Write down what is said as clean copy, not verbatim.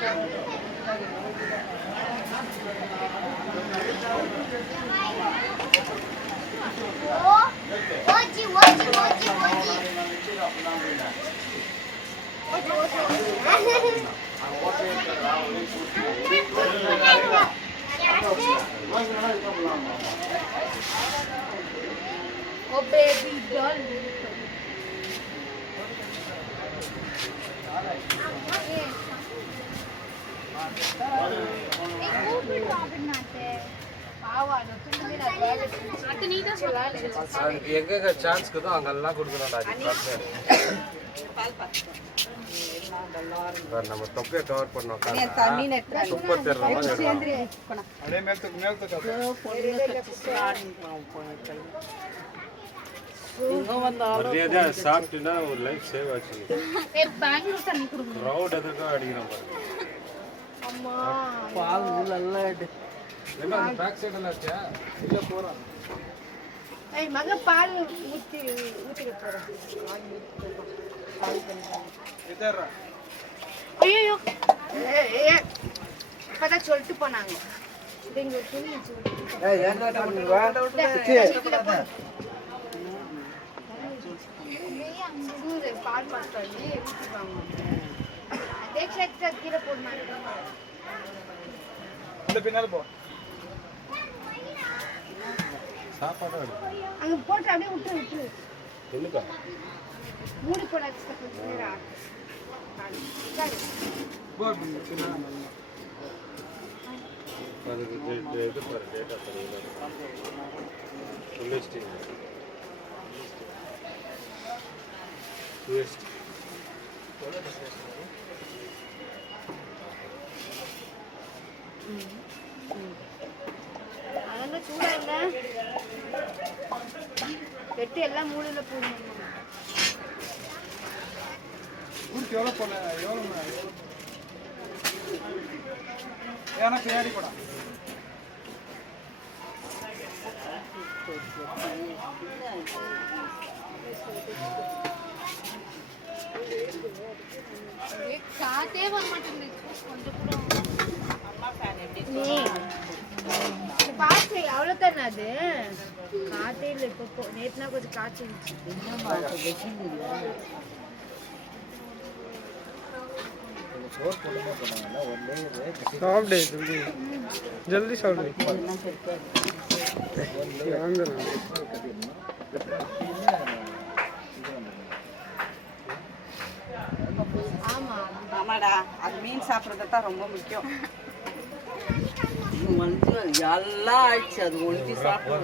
Oh baby doll. எங்க chance இருக்குதோ அங்கெல்லாம் கொடுக்கணும்டா. நம்ம தொப்பையை கவர் பண்ணோம். சூப்பர் தெரியற மாதிரி அப்படியே மேல்த்துக்கு மரியாதை சாப்பிட்டுனா ஒரு லைஃப் சேவ் ஆச்சு. ரவுட் எதுக்காக அடிக்கிறோம் பாருங்க. அம்மா பால் நல்லா எடு. என்ன அந்த பேக் சைடு எல்லாம் ஆச்சா? இல்ல போறோம். ஏய் மங்க பால் ஊத்திக்க போறேன். இதரா. ஐயோ ஏய் இப்பதான் சொல்லிட்டு போனாங்க. இங்க துணி வச்சு. ஏய் ஏன்டா பண்ணுவா? சூரு பால் பாத்தோனே ஊத்திவாங்க. தேக்ஷா கீழே போடுமாங்க. இந்த பின்னால போ. சாப்பாடு அங்க போட்டு அப்படியே விட்டு என்னக்கா மூடி போடாச்சு கொஞ்சம் நேரம் சரி போ பின்னால அதுக்கு இது பாரு டேட்டா தரீங்க லிஸ்டிங் லிஸ்ட் அதெல்லாம் சூடா இல்ல வெட்டி எல்லாம் மூடில போடணும். ஊருக்கு எவ்வளோ போன எவ்வளோ ஏன்னா பின்னாடி போடா. காத்தே வர மாட்டேங்குது கொஞ்சம் கூட. காய்ச்சல் அவ்வளோதானே அது காற்றே இல்லை. இப்போ நேற்றுனா கொஞ்சம் காய்ச்சல் இருந்துச்சு. சாப்பிடு ஜல்தி சாப்பிடு. ஆமாடா, அது மீன் சாப்பிட்றது தான் ரொம்ப முக்கியம். எல்லாம் ஆயிடுச்சு, அது ஒழிச்சு சாப்பிடுறது.